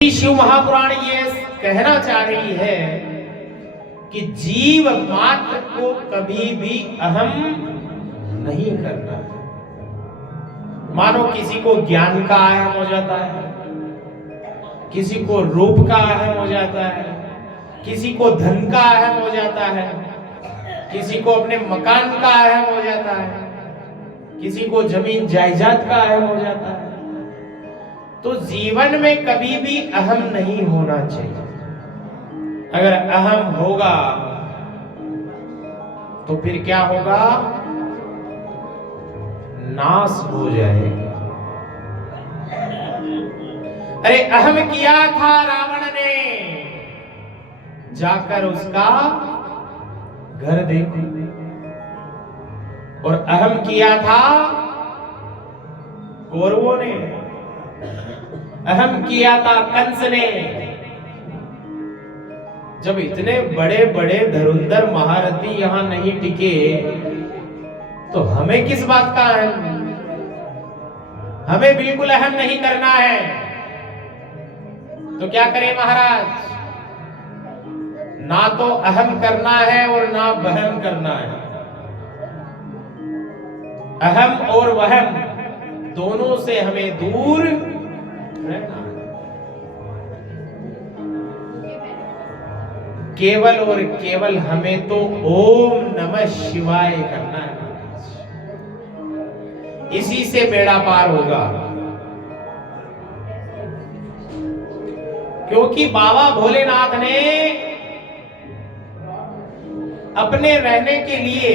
शिव महापुराण ये कहना चाह रही है कि जीव मात्र को कभी भी अहम नहीं करना। मानो किसी को ज्ञान का अहम हो जाता है, किसी को रूप का अहम हो जाता है, किसी को धन का अहम हो जाता है, किसी को अपने मकान का अहम हो जाता है, किसी को जमीन जायदाद का अहम हो जाता है। तो जीवन में कभी भी अहम नहीं होना चाहिए। अगर अहम होगा तो फिर क्या होगा? नाश हो जाएगा। अरे अहम किया था रावण ने, जाकर उसका घर देखो। और अहम किया था कौरवों ने, अहम किया था कंस ने। जब इतने बड़े बड़े धुरंधर महारथी यहां नहीं टिके तो हमें किस बात का अहम? हमें बिल्कुल अहम नहीं करना है। तो क्या करें महाराज? ना तो अहम करना है और ना वहम करना है। अहम और वहम दोनों से हमें दूर रहना है। केवल और केवल हमें तो ओम नमः शिवाय करना है। इसी से बेड़ा पार होगा। क्योंकि बाबा भोलेनाथ ने अपने रहने के लिए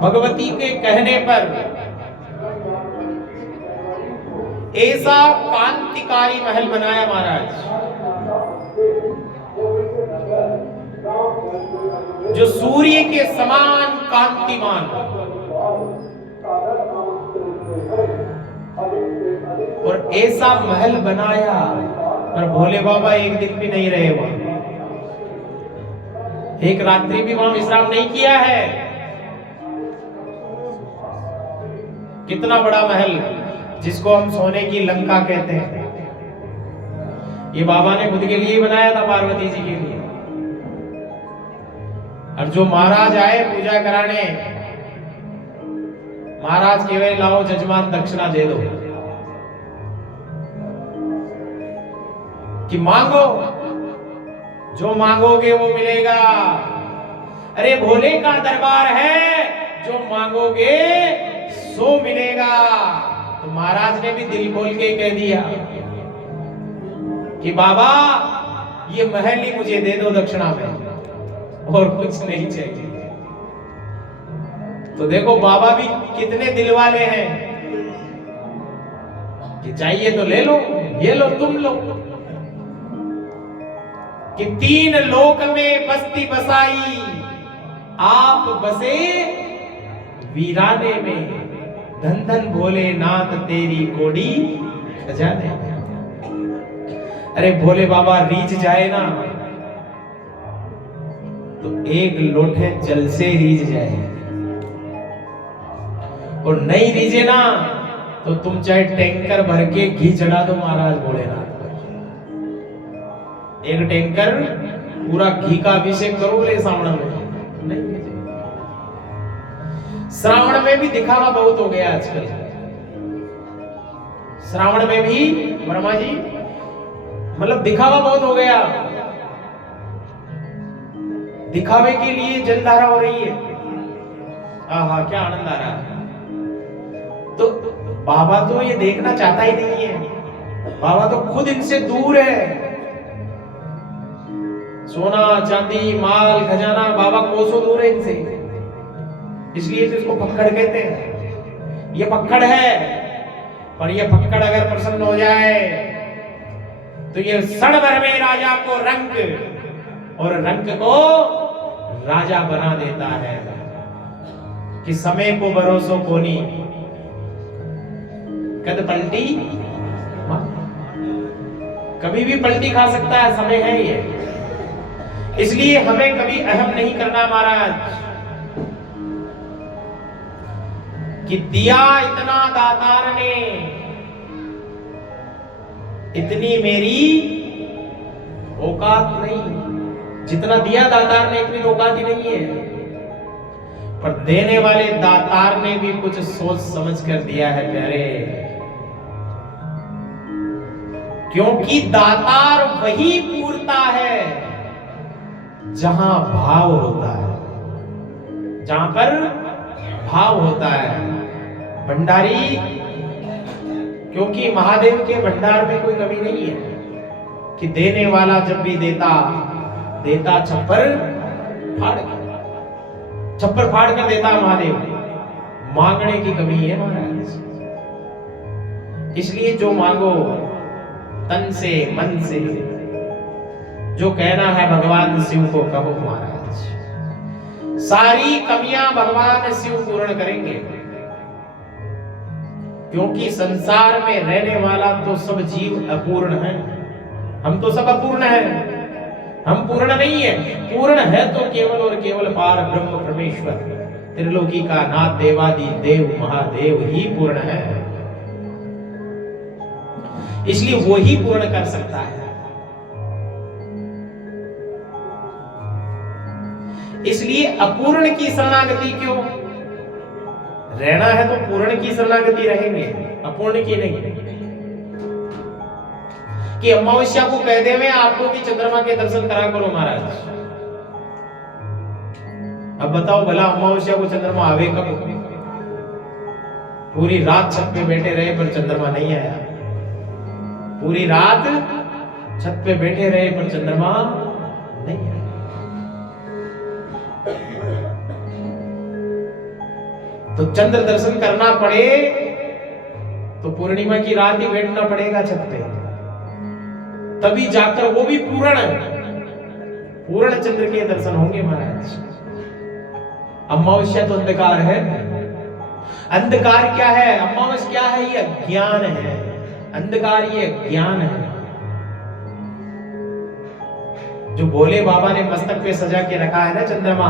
भगवती के कहने पर ऐसा कांतिकारी महल बनाया महाराज, जो सूर्य के समान कांतिमान। और ऐसा महल बनाया, पर भोले बाबा एक दिन भी नहीं रहे वहां, एक रात्रि भी वहां विश्राम नहीं किया है। कितना बड़ा महल, जिसको हम सोने की लंका कहते हैं, ये बाबा ने खुद के लिए बनाया था, पार्वती जी के लिए। और जो महाराज आए पूजा कराने, महाराज केवल लाओ जजमान दक्षिणा दे दो, कि मांगो, जो मांगोगे वो मिलेगा। अरे भोले का दरबार है, जो मांगोगे सो मिलेगा। तो महाराज ने भी दिल खोल के कह दिया कि बाबा ये महल ही मुझे दे दो दक्षिणा में, और कुछ नहीं चाहिए। तो देखो बाबा भी कितने दिल वाले हैं कि चाहिए तो ले लो, ये लो, तुम लो। कि तीन लोक में बस्ती बसाई, आप बसे वीराने में। धन धन भोलेनाथ तेरी कोड़ी खजाने। अरे भोले बाबा रीझ जाए ना तो एक लोटे जल से रीझ जाए, और नहीं रीझे ना तो तुम चाहे टैंकर भर के घी चढ़ा दो महाराज भोलेनाथ पर। एक टैंकर पूरा घी का अभिषेक करो बोले श्रावण में, नहीं। श्रावण में भी दिखावा बहुत हो गया आजकल। श्रावण में भी वर्मा जी मतलब दिखावा बहुत हो गया। दिखावे के लिए जलधारा हो रही है। आहा क्या आनंद आ रहा है। तो बाबा तो ये देखना चाहता ही नहीं है। बाबा तो खुद इनसे दूर है। सोना चांदी माल खजाना बाबा कोसों दूर है इनसे, इसलिए तो इसको फक्कड़ कहते हैं। ये फक्कड़ है, पर ये फक्कड़ अगर प्रसन्न हो जाए तो ये क्षण भर में राजा को रंक, और रंक को राजा बना देता है। कि समय को भरोसो कोनी, कद पलटी, कभी भी पलटी खा सकता है, समय है ये। इसलिए हमें कभी अहम नहीं करना महाराज। कि दिया इतना दातार ने, इतनी मेरी औकात नहीं, जितना दिया दातार ने इतनी औकात ही नहीं है। पर देने वाले दातार ने भी कुछ सोच समझ कर दिया है प्यारे, क्योंकि दातार वही पूरता है जहां भाव होता है, जहां पर भाव होता है। भंडारी, क्योंकि महादेव के भंडार में कोई कमी नहीं है कि देने वाला जब भी देता छप्पर फाड़ कर देता महादेव, मांगने की कमी है महाराज। इसलिए जो मांगो तन से मन से, जो कहना है भगवान शिव को कहो महाराज, सारी कमियां भगवान शिव पूर्ण करेंगे। क्योंकि संसार में रहने वाला तो सब जीव अपूर्ण है, हम तो सब अपूर्ण हैं, हम पूर्ण नहीं है। पूर्ण है तो केवल और केवल पार ब्रह्म परमेश्वर, त्रिलोकी का नाथ देवादि देव महादेव ही पूर्ण है। इसलिए वो ही पूर्ण कर सकता है। इसलिए अपूर्ण की शरणागति क्यों? रहना है तो पूर्ण की शरणागति रहेंगे, अपूर्ण की नहीं। कि अमावस्या को कह दे में आपको कि चंद्रमा के दर्शन करा करो महाराज। अब बताओ भला अमावस्या को चंद्रमा आवे कब? पूरी रात छत पे बैठे रहे पर चंद्रमा नहीं आया, पूरी रात छत पे बैठे रहे पर चंद्रमा नहीं आया। तो चंद्र दर्शन करना पड़े तो पूर्णिमा की रात ही बैठना पड़ेगा छत पे, तभी जाकर वो भी पूर्ण चंद्र के दर्शन होंगे महाराज। अमावस्या तो अंधकार है। अंधकार क्या है? अमावस्या क्या है? ये अज्ञान है। अंधकार ये ज्ञान है। जो भोले बाबा ने मस्तक पे सजा के रखा है ना चंद्रमा,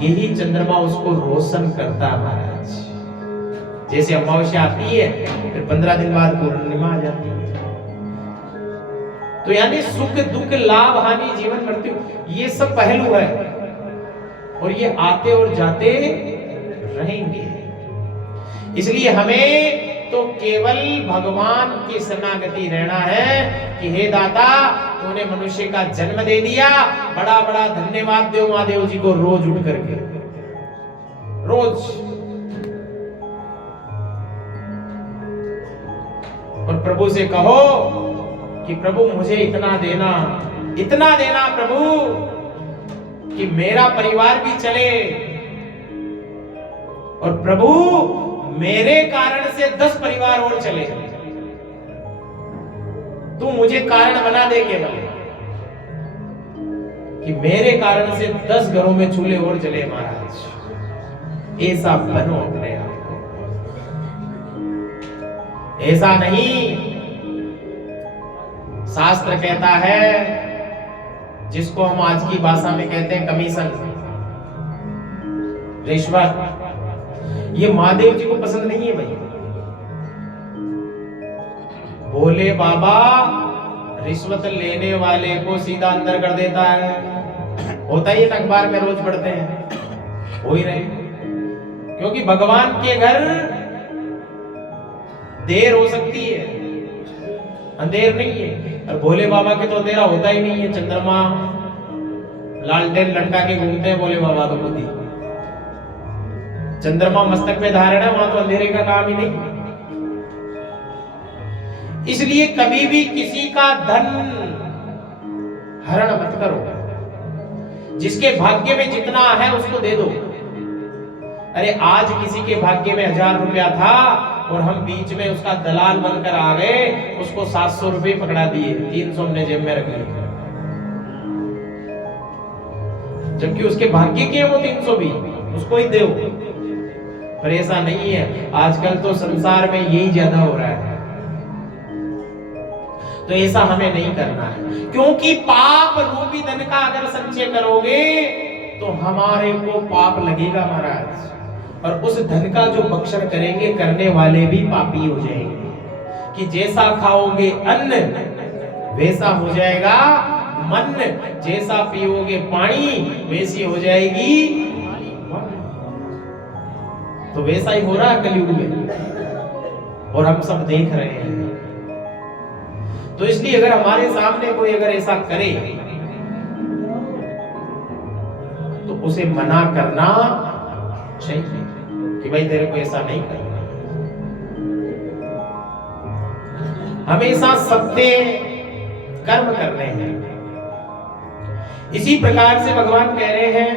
यही चंद्रमा उसको रोशन करता है महाराज। जैसे अमावस्या आती है फिर 15 दिन बाद पूर्णिमा आ जाती है। तो यानी सुख दुख लाभ हानि जीवन मृत्यु ये सब पहलू है और ये आते और जाते रहेंगे। इसलिए हमें तो केवल भगवान की शरणागति रहना है कि हे दाता, तूने मनुष्य का जन्म दे दिया, बड़ा बड़ा धन्यवाद दो महादेव जी को रोज उठ करके, रोज। और प्रभु से कहो कि प्रभु मुझे इतना देना प्रभु कि मेरा परिवार भी चले, और प्रभु मेरे कारण से 10 परिवार और चले। तू मुझे कारण बना दे केवल कि मेरे कारण से 10 घरों में चूल्हे और जले महाराज। ऐसा बनो अपने आप को, ऐसा नहीं। शास्त्र कहता है, जिसको हम आज की भाषा में कहते हैं कमीशन, रिश्वत, ये महादेव जी को पसंद नहीं है भाई। भोले बाबा रिश्वत लेने वाले को सीधा अंदर कर देता है। होता ही है, अखबार में रोज पढ़ते हैं, हो ही रहे। क्योंकि भगवान के घर देर हो सकती है, अंधेर नहीं है। और भोले बाबा के तो अंधेरा होता ही नहीं है। चंद्रमा लालटेन लटका के घूमते हैं भोले बाबा तो खुद ही। चंद्रमा मस्तक पे धारण है, वहां तो अंधेरे का काम ही नहीं। इसलिए कभी भी किसी का धन हरण मत करो। जिसके भाग्य में जितना है उसको दे दो। अरे आज किसी के भाग्य में 1000 रुपया था और हम बीच में उसका दलाल बनकर आ गए, उसको 700 रुपए पकड़ा दिए, 300 हमने जेब में रख लिए, जबकि उसके भाग्य के वो 300 भी उसको ही दो। पर ऐसा नहीं है, आजकल तो संसार में यही ज्यादा हो रहा है। तो ऐसा हमें नहीं करना है, क्योंकि पाप रूपी धन का अगर संचय करोगे तो हमारे को पाप लगेगा महाराज। और उस धन का जो भक्षण करेंगे, करने वाले भी पापी हो जाएंगे। कि जैसा खाओगे अन्न वैसा हो जाएगा मन, जैसा पियोगे पानी वैसी हो जाएगी। तो वैसा ही हो रहा है कलयुग में और हम सब देख रहे हैं। तो इसलिए अगर हमारे सामने कोई अगर ऐसा करे तो उसे मना करना चाहिए कि भाई तेरे को ऐसा नहीं करना। हमेशा सत्य कर्म करने हैं। इसी प्रकार से भगवान कह रहे हैं